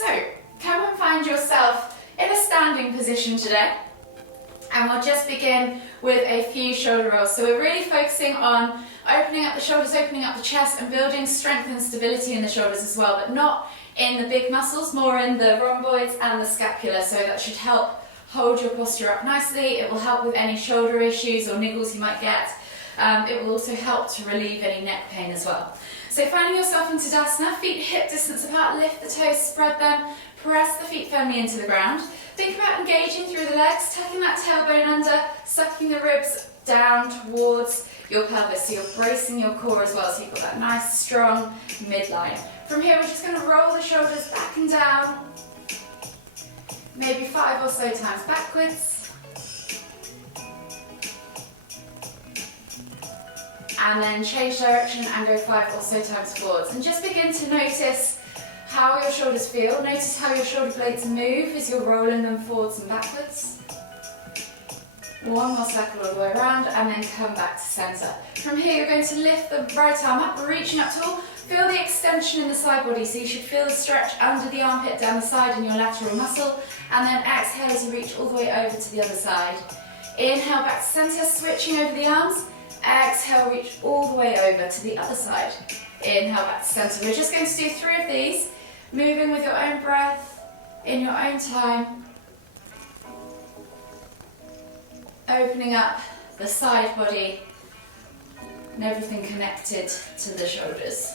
So, come and find yourself in a standing position today. And we'll just begin with a few shoulder rolls. So we're really focusing on opening up the shoulders, opening up the chest, and building strength and stability in the shoulders as well, but not in the big muscles, more in the rhomboids and the scapula. So that should help hold your posture up nicely. It will help with any shoulder issues or niggles you might get. It will also help to relieve any neck pain as well. So finding yourself in Tadasana, feet hip distance apart, lift the toes, spread them, press the feet firmly into the ground. Think about engaging through the legs, tucking that tailbone under, sucking the ribs down towards your pelvis. So you're bracing your core as well, so you've got that nice strong midline. From here, we're just going to roll the shoulders back and down, maybe 5 or so times backwards. And then change direction and go 5 or so times forwards. And just begin to notice how your shoulders feel. Notice how your shoulder blades move as you're rolling them forwards and backwards. One more circle all the way around and then come back to centre. From here you're going to lift the right arm up, reaching up tall. Feel the extension in the side body, so you should feel the stretch under the armpit down the side in your lateral muscle. And then exhale as you reach all the way over to the other side. Inhale back to centre, switching over the arms. Exhale, reach all the way over to the other side. Inhale back to centre. We're just going to do 3 of these, moving with your own breath, in your own time. Opening up the side body and everything connected to the shoulders.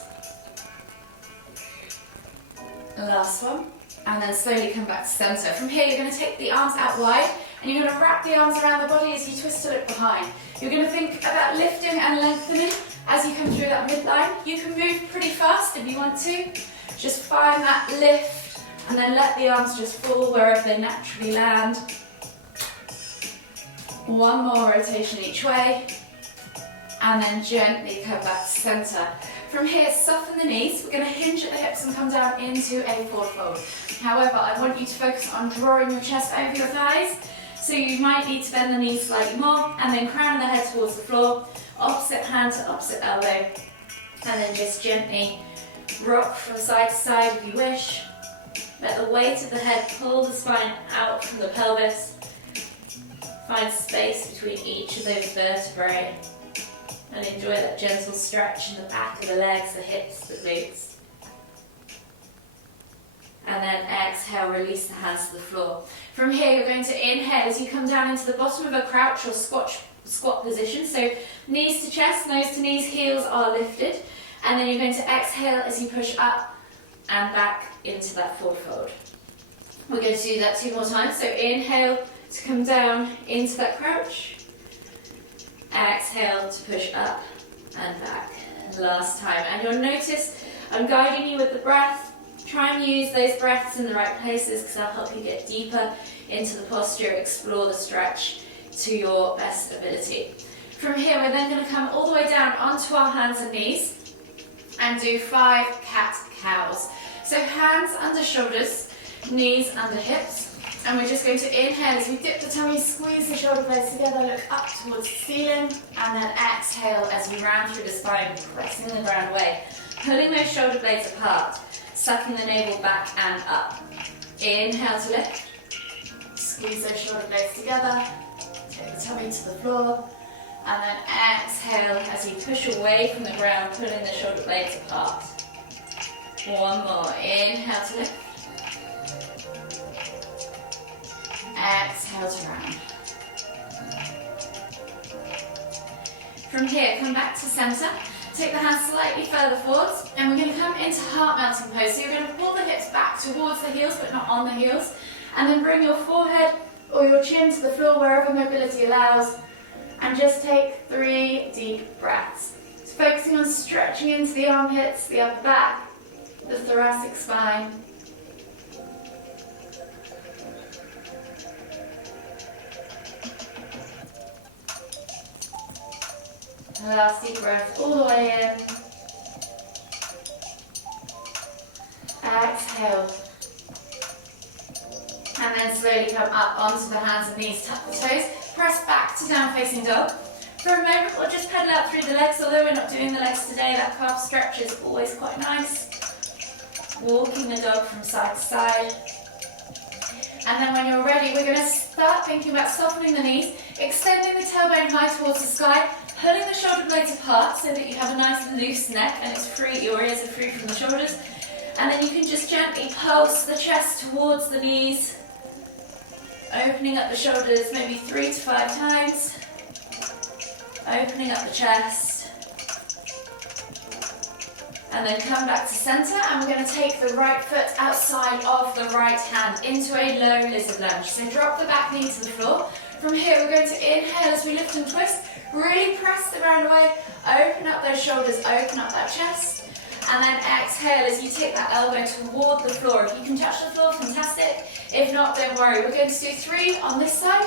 Last one. And then slowly come back to centre. From here you're going to take the arms out wide and you're going to wrap the arms around the body as you twist to look behind. You're going to think about lifting and lengthening as you come through that midline. You can move pretty fast if you want to. Just find that lift and then let the arms just fall wherever they naturally land. One more rotation each way and then gently come back to centre. From here, soften the knees. We're going to hinge at the hips and come down into a forward fold. However, I want you to focus on drawing your chest over your thighs. So you might need to bend the knees slightly more and then crown the head towards the floor. Opposite hand to opposite elbow. And then just gently rock from side to side if you wish. Let the weight of the head pull the spine out from the pelvis. Find space between each of those vertebrae. And enjoy that gentle stretch in the back of the legs, the hips, the glutes. And then exhale, release the hands to the floor. From here, you're going to inhale as you come down into the bottom of a crouch or squat position. So knees to chest, nose to knees, heels are lifted. And then you're going to exhale as you push up and back into that forward fold. We're going to do that 2 more times. So inhale to come down into that crouch. Exhale to push up and back. Last time. And you'll notice I'm guiding you with the breath. Try and use those breaths in the right places because they'll help you get deeper into the posture, explore the stretch to your best ability. From here, we're then going to come all the way down onto our hands and knees and do 5 cat-cows. So hands under shoulders, knees under hips. And we're just going to inhale as we dip the tummy, squeeze the shoulder blades together, look up towards the ceiling, and then exhale as we round through the spine, pressing the ground away, pulling those shoulder blades apart, sucking the navel back and up. Inhale to lift, squeeze those shoulder blades together, take the tummy to the floor, and then exhale as you push away from the ground, pulling the shoulder blades apart. One more, inhale to lift. Exhale to round. From here, come back to centre. Take the hands slightly further forwards, and we're going to come into heart melting pose. So you're going to pull the hips back towards the heels, but not on the heels. And then bring your forehead or your chin to the floor wherever mobility allows. And just take 3 deep breaths. So focusing on stretching into the armpits, the upper back, the thoracic spine. Last deep breath all the way in. Exhale. And then slowly come up onto the hands and knees, tuck the toes, press back to down facing dog. For a moment, we'll just pedal out through the legs, although we're not doing the legs today, that calf stretch is always quite nice. walking the dog from side to side. And then when you're ready, we're going to start thinking about softening the knees, extending the tailbone high towards the sky, pulling the shoulder blades apart so that you have a nice loose neck and it's free, your ears are free from the shoulders. And then you can just gently pulse the chest towards the knees, opening up the shoulders maybe 3 to 5 times, opening up the chest. And then come back to center, and we're going to take the right foot outside of the right hand into a low lizard lunge. So drop the back knee to the floor. From here, we're going to inhale as we lift and twist. Really press the ground away. Open up those shoulders, open up that chest. And then exhale as you take that elbow toward the floor. If you can touch the floor, fantastic. If not, don't worry. We're going to do 3 on this side.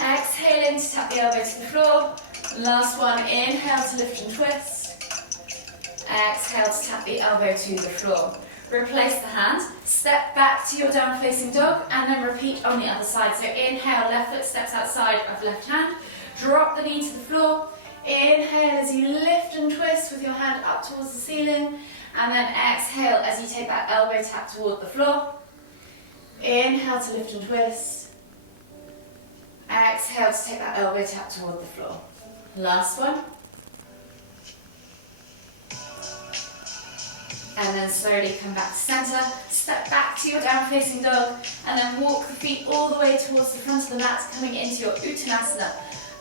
Exhale in to tap the elbow to the floor. Last one, inhale to lift and twist. Exhale to tap the elbow to the floor. Replace the hand, step back to your down facing dog, and then repeat on the other side. So inhale, left foot steps outside of left hand, drop the knee to the floor, inhale as you lift and twist with your hand up towards the ceiling, and then exhale as you take that elbow tap toward the floor. Inhale to lift and twist, exhale to take that elbow tap toward the floor. Last one. And then slowly come back to center, step back to your down facing dog, and then walk the feet all the way towards the front of the mat, coming into your uttanasana,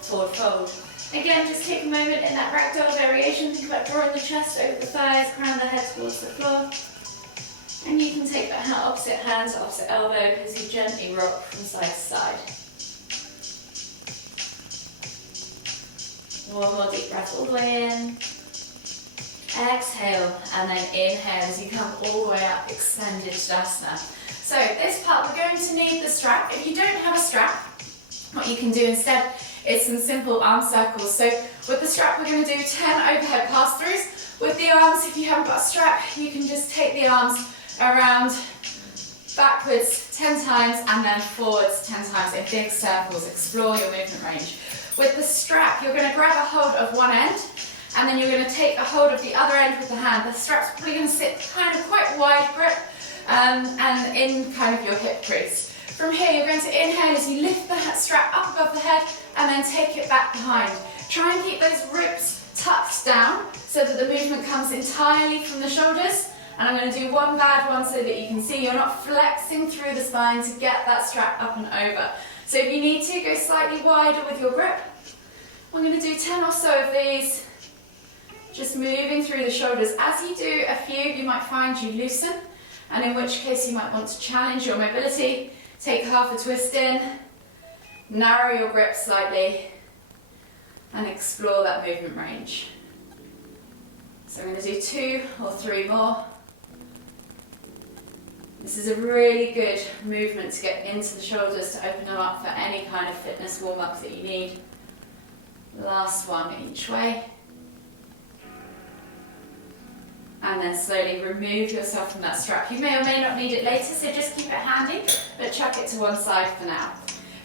forward fold. Again, just take a moment in that ragdoll variation, think about drawing the chest over the thighs, crown the head towards the floor. And you can take that opposite hand to opposite elbow as you gently rock from side to side. One more deep breath all the way in. Exhale, and then inhale as you come all the way up, extended Tadasana. So this part, we're going to need the strap. If you don't have a strap, what you can do instead is some simple arm circles. So with the strap, we're going to do 10 overhead pass-throughs. With the arms, if you haven't got a strap, you can just take the arms around backwards 10 times and then forwards 10 times in big circles. Explore your movement range. With the strap, you're going to grab a hold of one end, and then you're going to take a hold of the other end with the hand. The strap's probably going to sit kind of quite wide grip and in kind of your hip crease. From here, you're going to inhale as you lift the strap up above the head and then take it back behind. Try and keep those ribs tucked down so that the movement comes entirely from the shoulders. And I'm going to do one bad one so that you can see you're not flexing through the spine to get that strap up and over. So if you need to, go slightly wider with your grip. I'm going to do 10 or so of these. Just moving through the shoulders. As you do a few, you might find you loosen, and in which case you might want to challenge your mobility. Take half a twist in, narrow your grip slightly, and explore that movement range. So I'm going to do 2 or 3 more. This is a really good movement to get into the shoulders to open them up for any kind of fitness warm-up that you need. Last one each way. And then slowly remove yourself from that strap. You may or may not need it later, so just keep it handy, but chuck it to one side for now.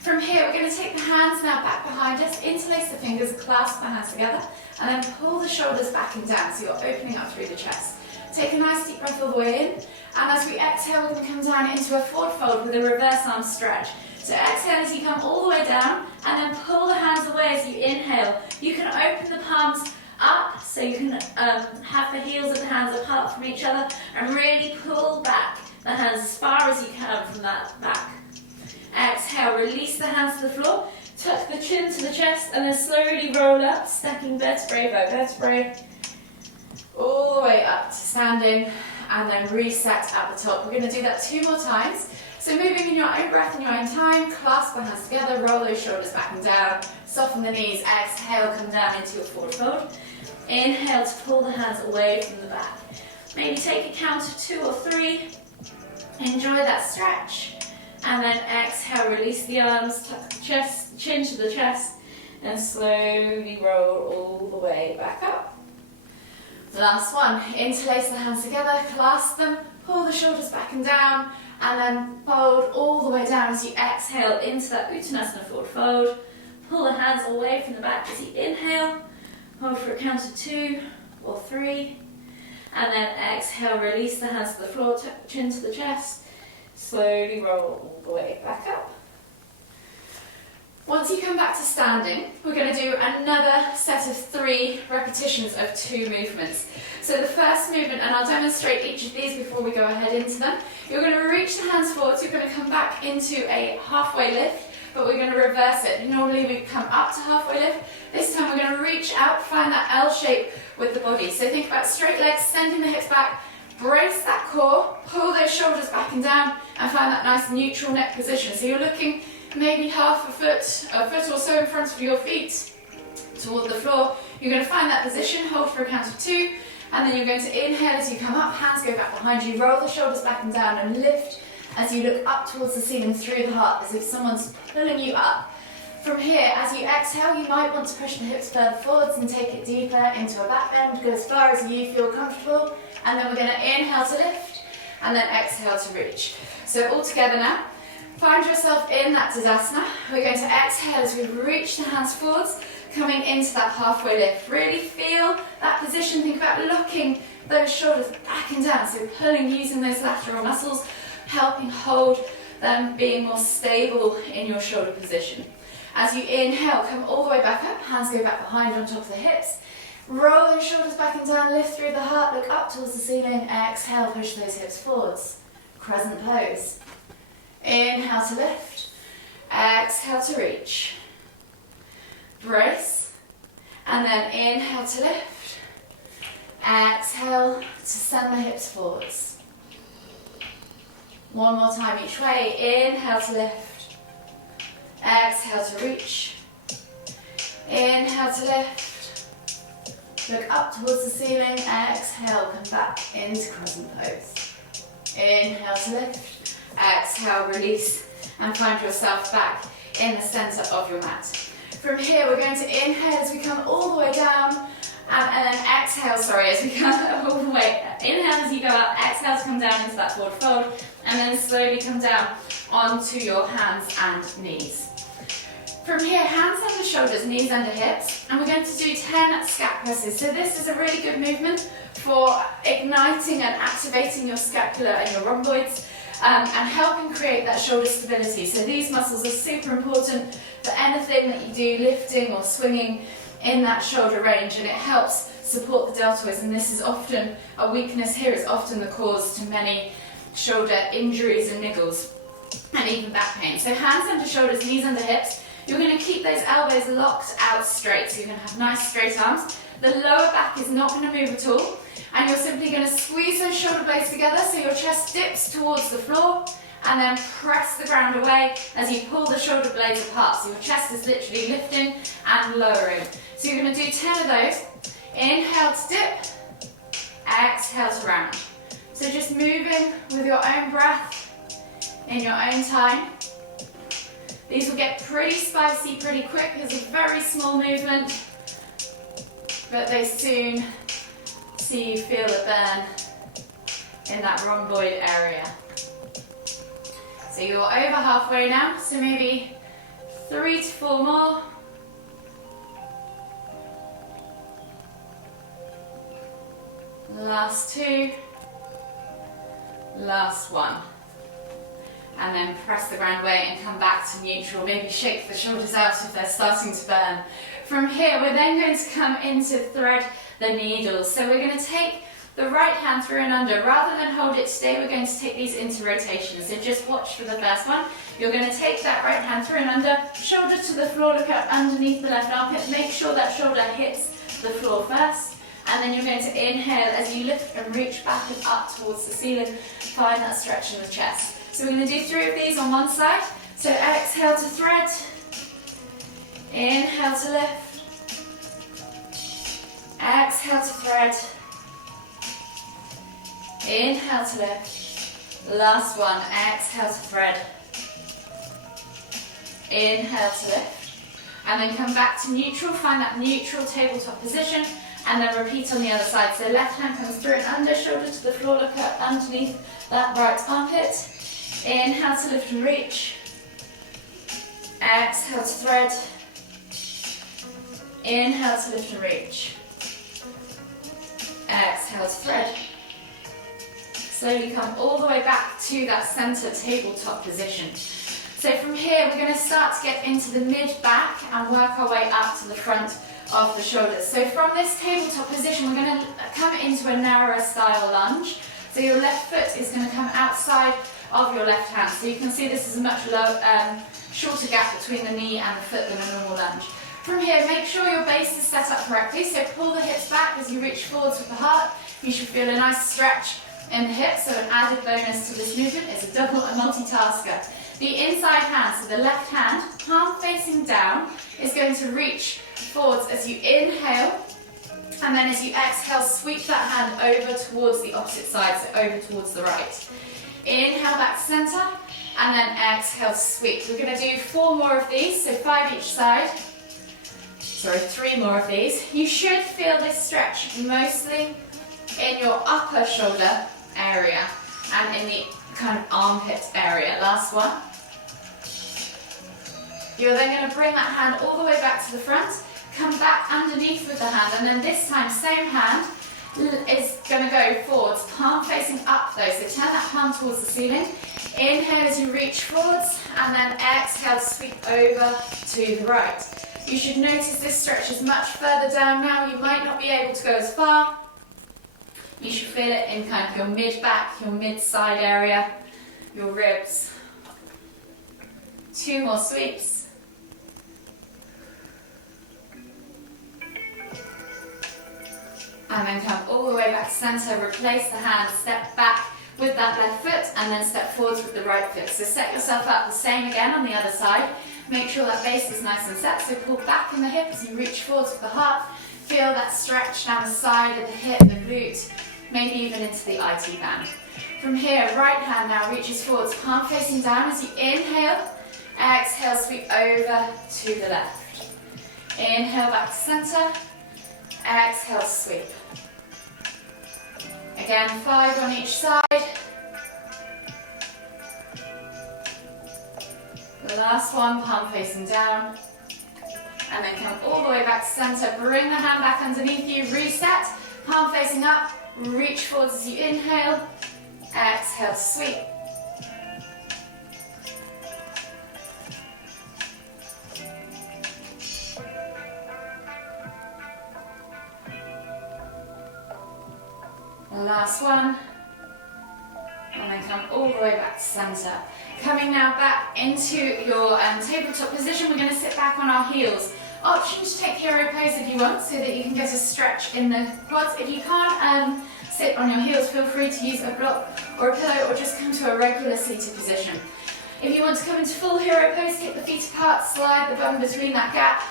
From here, we're going to take the hands now back behind us, interlace the fingers, clasp the hands together, and then pull the shoulders back and down, so you're opening up through the chest. Take a nice deep breath all the way in, and as we exhale, we're going to come down into a forward fold with a reverse arm stretch. So exhale as you come all the way down, and then pull the hands away as you inhale. You can open the palms up, so you can have the heels of the hands apart from each other, and really pull back the hands as far as you can from that back. Exhale, release the hands to the floor, tuck the chin to the chest, and then slowly roll up, stacking vertebrae by vertebrae, all the way up to standing, and then reset at the top. We're going to do that 2 more times. So moving in your own breath, in your own time, clasp the hands together, roll those shoulders back and down, soften the knees, exhale, come down into your forward fold. Inhale to pull the hands away from the back. Maybe take a count of 2 or 3. Enjoy that stretch. And then exhale, release the arms, tuck the chest, chin to the chest, and slowly roll all the way back up. Last one, interlace the hands together, clasp them, pull the shoulders back and down, and then fold all the way down as you exhale into that Uttanasana forward fold. Pull the hands away from the back as you inhale. Hold for a count of 2 or 3. And then exhale, release the hands to the floor, chin to the chest. Slowly roll all the way back up. Once you come back to standing, we're going to do another set of 3 repetitions of 2 movements. So the first movement, and I'll demonstrate each of these before we go ahead into them. You're going to reach the hands forwards, you're going to come back into a halfway lift, but we're going to reverse it. Normally we come up to halfway lift. This time we're going to reach out, find that L shape with the body. So think about straight legs, sending the hips back, brace that core, pull those shoulders back and down, and find that nice neutral neck position. So you're looking maybe half a foot or so in front of your feet toward the floor. You're going to find that position, hold for a count of 2, and then you're going to inhale as you come up, hands go back behind you, roll the shoulders back and down, and lift as you look up towards the ceiling through the heart, as if someone's pulling you up. From here, as you exhale, you might want to push the hips further forwards and take it deeper into a back bend. Go as far as you feel comfortable, and then we're going to inhale to lift, and then exhale to reach. So all together now. Find yourself in that Tadasana. We're going to exhale as we reach the hands forwards, coming into that halfway lift. Really feel that position. Think about locking those shoulders back and down. So pulling, using those lateral muscles, helping hold them, being more stable in your shoulder position. As you inhale, come all the way back up. Hands go back behind on top of the hips. Roll those shoulders back and down, lift through the heart, look up towards the ceiling. Exhale, push those hips forwards. Crescent pose. Inhale to lift, exhale to reach, brace, and then inhale to lift, exhale to send the hips forwards. One more time each way, inhale to lift, exhale to reach, inhale to lift, look up towards the ceiling, exhale, come back into crescent pose, inhale to lift, exhale, release, and find yourself back in the centre of your mat. From here, we're going to inhale as we come all the way down, and then exhale, as we come all the way. Inhale as you go up, exhale to come down into that forward fold, and then slowly come down onto your hands and knees. From here, hands under shoulders, knees under hips, and we're going to do 10 scap presses. So this is a really good movement for igniting and activating your scapula and your rhomboids, and helping create that shoulder stability. So these muscles are super important for anything that you do, lifting or swinging in that shoulder range, and it helps support the deltoids, and this is often a weakness here, is often the cause to many shoulder injuries and niggles, and even back pain. So hands under shoulders, knees under hips. You're going to keep those elbows locked out straight, so you're going to have nice straight arms. The lower back is not going to move at all. And you're simply going to squeeze those shoulder blades together so your chest dips towards the floor, and then press the ground away as you pull the shoulder blades apart. So your chest is literally lifting and lowering. So you're going to do 10 of those. Inhale to dip, exhale to round. So just moving with your own breath in your own time. These will get pretty spicy pretty quick. It's a very small movement, but they soon see you feel a burn in that rhomboid area. So you're over halfway now, so maybe 3 to 4 more. Last 2. Last 1. And then press the ground away and come back to neutral. Maybe shake the shoulders out if they're starting to burn. From here, we're then going to come into thread the needles. So we're going to take the right hand through and under. Rather than hold it today, we're going to take these into rotations. So just watch for the first one. You're going to take that right hand through and under, shoulder to the floor, look up underneath the left armpit. Make sure that shoulder hits the floor first. And then you're going to inhale as you lift and reach back and up towards the ceiling. Find that stretch in the chest. So we're going to do 3 of these on one side. So exhale to thread. Inhale to lift. Exhale to thread. Inhale to lift. Last one. Exhale to thread. Inhale to lift. And then come back to neutral. Find that neutral tabletop position. And then repeat on the other side. So left hand comes through and under, shoulder to the floor, look up underneath that right armpit. Inhale to lift and reach. Exhale to thread. Inhale to lift and reach. Exhale to thread. Slowly come all the way back to that center tabletop position. So from here, we're going to start to get into the mid-back and work our way up to the front of the shoulders. So from this tabletop position, we're going to come into a narrower style lunge. So your left foot is going to come outside of your left hand. So you can see this is a much shorter gap between the knee and the foot than a normal lunge. From here, make sure your base is set up correctly. So pull the hips back as you reach forwards with the heart. You should feel a nice stretch in the hips. So an added bonus to this movement is a double and multitasker. The inside hand, so the left hand, palm facing down, is going to reach forwards as you inhale, and then as you exhale, sweep that hand over towards the opposite side, so over towards the right. Inhale back to center, and then exhale, sweep. We're going to do 4 more of these, so 5 each side. Sorry, 3 more of these. You should feel this stretch mostly in your upper shoulder area and in the kind of armpit area. Last one. You're then going to bring that hand all the way back to the front, come back underneath with the hand, and then this time, same hand is going to go forwards, palm facing up though, so turn that palm towards the ceiling. Inhale as you reach forwards, and then exhale, sweep over to the right. You should notice this stretch is much further down now. You might not be able to go as far. You should feel it in kind of your mid-back, your mid-side area, your ribs. 2 more sweeps. And then come all the way back to center, replace the hand, step back with that left foot, and then step forwards with the right foot. So set yourself up the same again on the other side. Make sure that base is nice and set, so pull back in the hip as you reach forwards with the heart. Feel that stretch down the side of the hip, the glute, maybe even into the IT band. From here, right hand now reaches forwards, palm facing down as you inhale, exhale, sweep over to the left. Inhale back to center, exhale, sweep. Again, 5 on each side. The last one, palm facing down. And then come all the way back to center. Bring the hand back underneath you. Reset. Palm facing up. Reach forwards as you inhale. Exhale, sweep. Last one, and then come all the way back to center. Coming now back into your tabletop position, we're going to sit back on our heels. Option to take hero pose if you want, so that you can get a stretch in the quads. If you can't sit on your heels, feel free to use a block or a pillow, or just come to a regular seated position. If you want to come into full hero pose, take the feet apart, slide the bum between that gap,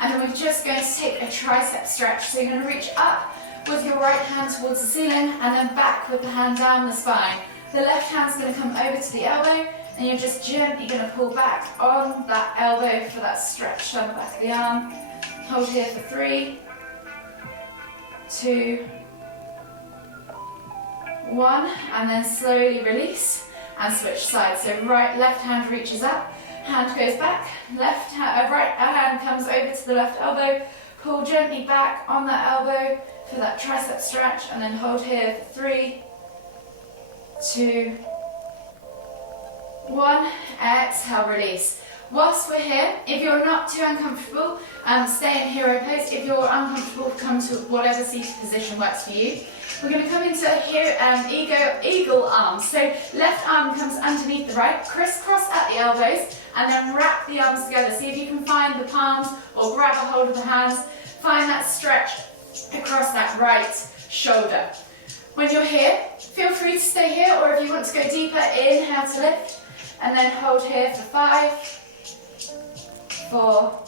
and then we're just going to take a tricep stretch. So you're going to reach up with your right hand towards the ceiling, and then back with the hand down the spine. The left hand's going to come over to the elbow, and you're just gently going to pull back on that elbow for that stretch down the back of the arm. Hold here for 3, 2, 1, and then slowly release and switch sides. So left hand reaches up, hand goes back, right hand comes over to the left elbow, pull gently back on that elbow for that tricep stretch, and then hold here for 3, 2, 1, exhale, release. Whilst we're here, if you're not too uncomfortable, stay in hero pose. If you're uncomfortable, come to whatever seated position works for you. We're going to come into eagle arms. So left arm comes underneath the right, crisscross at the elbows, and then wrap the arms together. See if you can find the palms or grab a hold of the hands. Find that stretch across that right shoulder. When you're here, feel free to stay here, or if you want to go deeper, inhale to lift, and then hold here for 5, 4,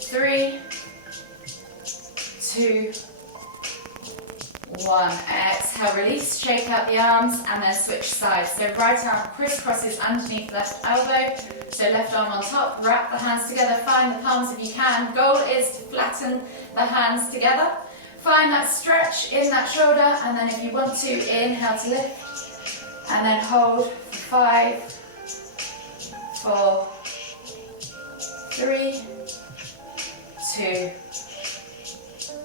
3, 2, 1. Exhale, release, shake out the arms, and then switch sides. So right arm crisscrosses underneath left elbow, so left arm on top, wrap the hands together, find the palms if you can. Goal is to flatten the hands together. Find that stretch in that shoulder, and then if you want to, inhale to lift, and then hold for 5, 4, 3, 2,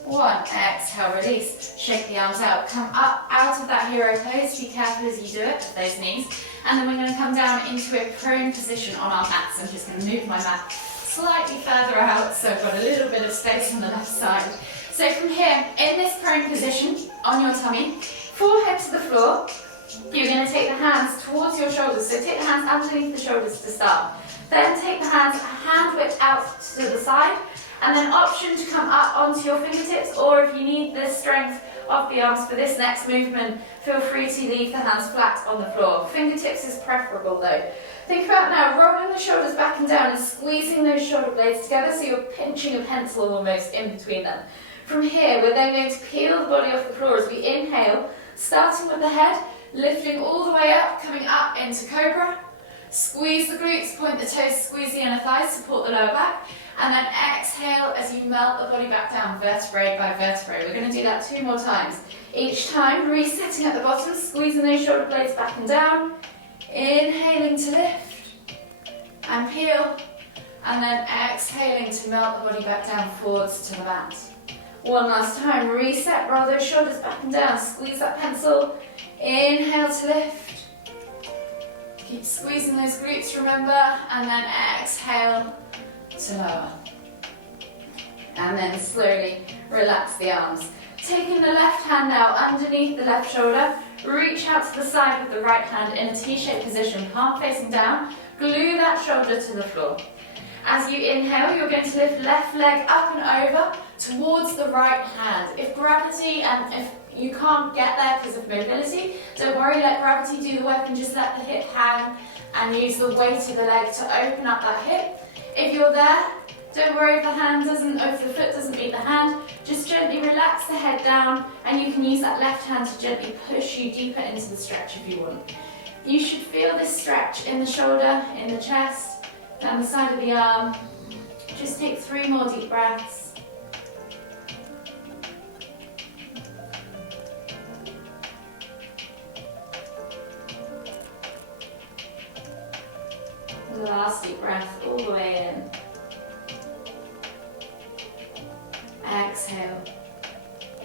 1. Exhale, release. Shake the arms out. Come up out of that hero pose. Be careful as you do it with those knees. And then we're going to come down into a prone position on our mats. I'm just going to move my mat slightly further out so I've got a little bit of space on the left side. So from here, in this prone position, on your tummy, forehead to the floor, you're going to take the hands towards your shoulders. So take the hands underneath the shoulders to start. Then take the hands hand width out to the side, and then option to come up onto your fingertips, or if you need the strength of the arms for this next movement, feel free to leave the hands flat on the floor. Fingertips is preferable though. Think about now rolling the shoulders back and down and squeezing those shoulder blades together so you're pinching a pencil almost in between them. From here, we're then going to peel the body off the floor as we inhale, starting with the head, lifting all the way up, coming up into cobra. Squeeze the glutes, point the toes, squeeze the inner thighs, support the lower back. And then exhale as you melt the body back down, vertebrae by vertebrae. We're going to do that 2 more times. Each time, resetting at the bottom, squeezing those shoulder blades back and down. Inhaling to lift and peel. And then exhaling to melt the body back down forwards to the mat. One last time, reset, roll those shoulders back and down, squeeze that pencil. Inhale to lift. Keep squeezing those glutes, remember, and then exhale to lower. And then slowly relax the arms. Taking the left hand now underneath the left shoulder, reach out to the side with the right hand in a T-shaped position, palm facing down, glue that shoulder to the floor. As you inhale, you're going to lift left leg up and over towards the right hand. If gravity and if you can't get there because of mobility, don't worry, let gravity do the work and just let the hip hang and use the weight of the leg to open up that hip. If you're there, don't worry if the hand doesn't, or if the foot doesn't meet the hand, just gently relax the head down and you can use that left hand to gently push you deeper into the stretch if you want. You should feel this stretch in the shoulder, in the chest, down the side of the arm. Just take 3 more deep breaths. Last deep breath all the way in. Exhale.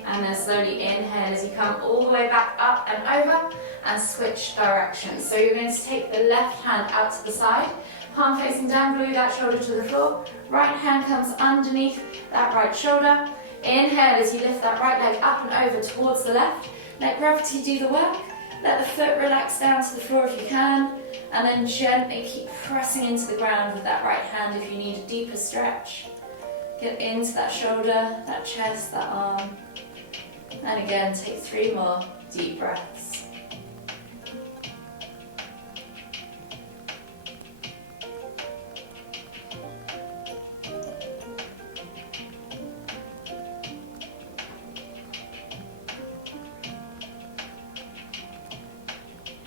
And then slowly inhale as you come all the way back up and over and switch directions. So you're going to take the left hand out to the side, palm facing down, glue that shoulder to the floor. Right hand comes underneath that right shoulder. Inhale as you lift that right leg up and over towards the left. Let gravity do the work. Let the foot relax down to the floor if you can. And then gently keep pressing into the ground with that right hand if you need a deeper stretch. Get into that shoulder, that chest, that arm. And again, take 3 more deep breaths.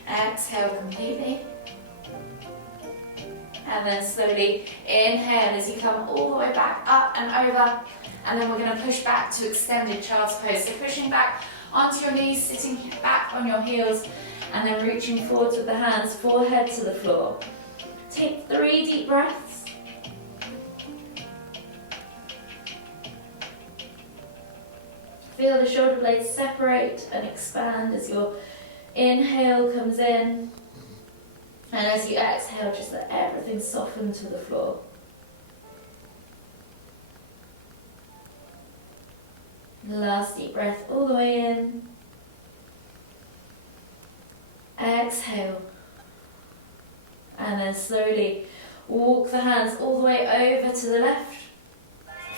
Exhale completely. And then slowly inhale as you come all the way back up and over. And then we're going to push back to extended child's pose. So pushing back onto your knees, sitting back on your heels, and then reaching forwards with the hands, forehead to the floor. Take 3 deep breaths. Feel the shoulder blades separate and expand as your inhale comes in. And as you exhale, just let everything soften to the floor. Last deep breath all the way in. Exhale. And then slowly walk the hands all the way over to the left.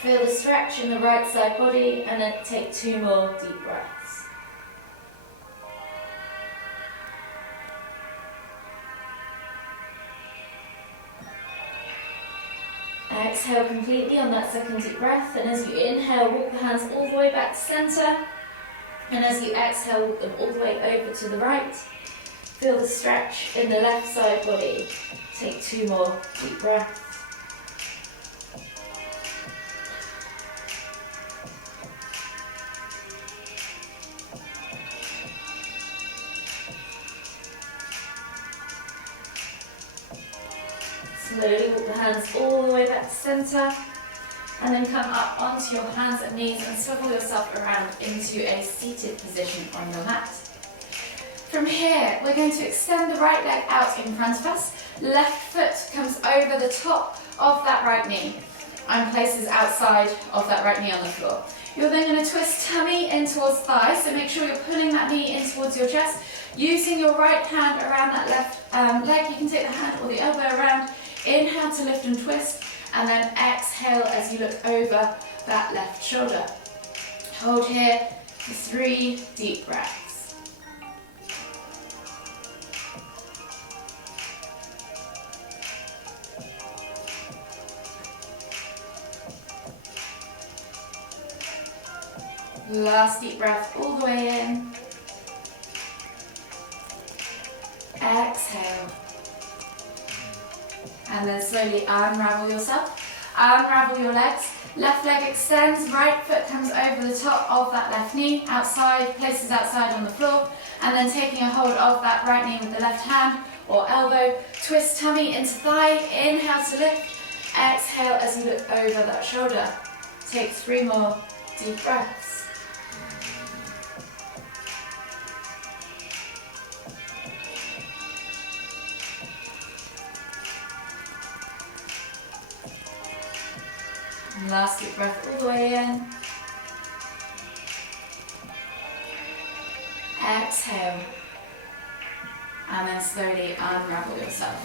Feel the stretch in the right side body, and then take 2 more deep breaths. Exhale completely on that second deep breath, and as you inhale, walk the hands all the way back to centre, and as you exhale, walk them all the way over to the right. Feel the stretch in the left side body. Take 2 more deep breaths. Slowly walk the hands all the way back to centre, and then come up onto your hands and knees and swivel yourself around into a seated position on your mat. From here, we're going to extend the right leg out in front of us. Left foot comes over the top of that right knee and places outside of that right knee on the floor. You're then going to twist tummy in towards thigh, so make sure you're pulling that knee in towards your chest. Using your right hand around that left leg, you can take the hand or the elbow around. Inhale to lift and twist, and then exhale as you look over that left shoulder. Hold here for 3 deep breaths. Last deep breath all the way in. Exhale. And then slowly unravel yourself. Unravel your legs. Left leg extends, right foot comes over the top of that left knee, outside, places outside on the floor, and then taking a hold of that right knee with the left hand or elbow. Twist tummy into thigh. Inhale to lift. Exhale as you look over that shoulder. Take 3 more deep breaths. Last deep breath all the way in. Exhale. And then slowly unravel yourself.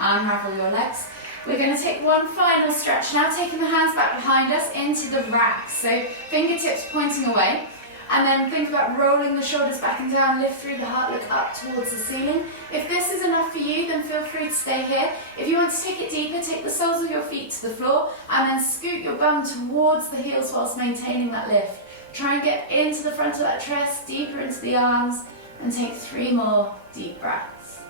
Unravel your legs. We're going to take one final stretch now, taking the hands back behind us into the rack. So fingertips pointing away. And then think about rolling the shoulders back and down, lift through the heart, look up towards the ceiling. If this is enough for you, then feel free to stay here. If you want to take it deeper, take the soles of your feet to the floor and then scoot your bum towards the heels whilst maintaining that lift. Try and get into the front of that chest, deeper into the arms, and take 3 more deep breaths.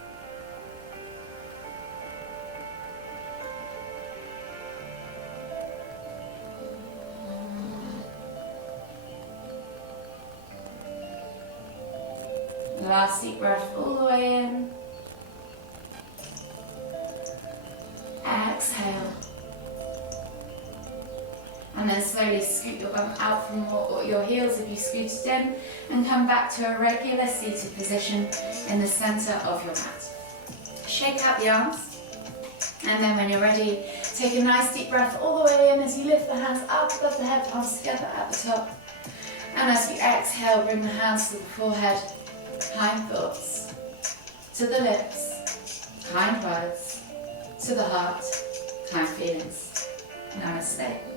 Last deep breath all the way in. Exhale. And then slowly scoot your bum out from your heels if you scooted in, and come back to a regular seated position in the center of your mat. Shake out the arms, and then when you're ready, take a nice deep breath all the way in as you lift the hands up above the head, palms together at the top. And as you exhale, bring the hands to the forehead. Kind thoughts to the lips, kind words to the heart, kind feelings. Namaste.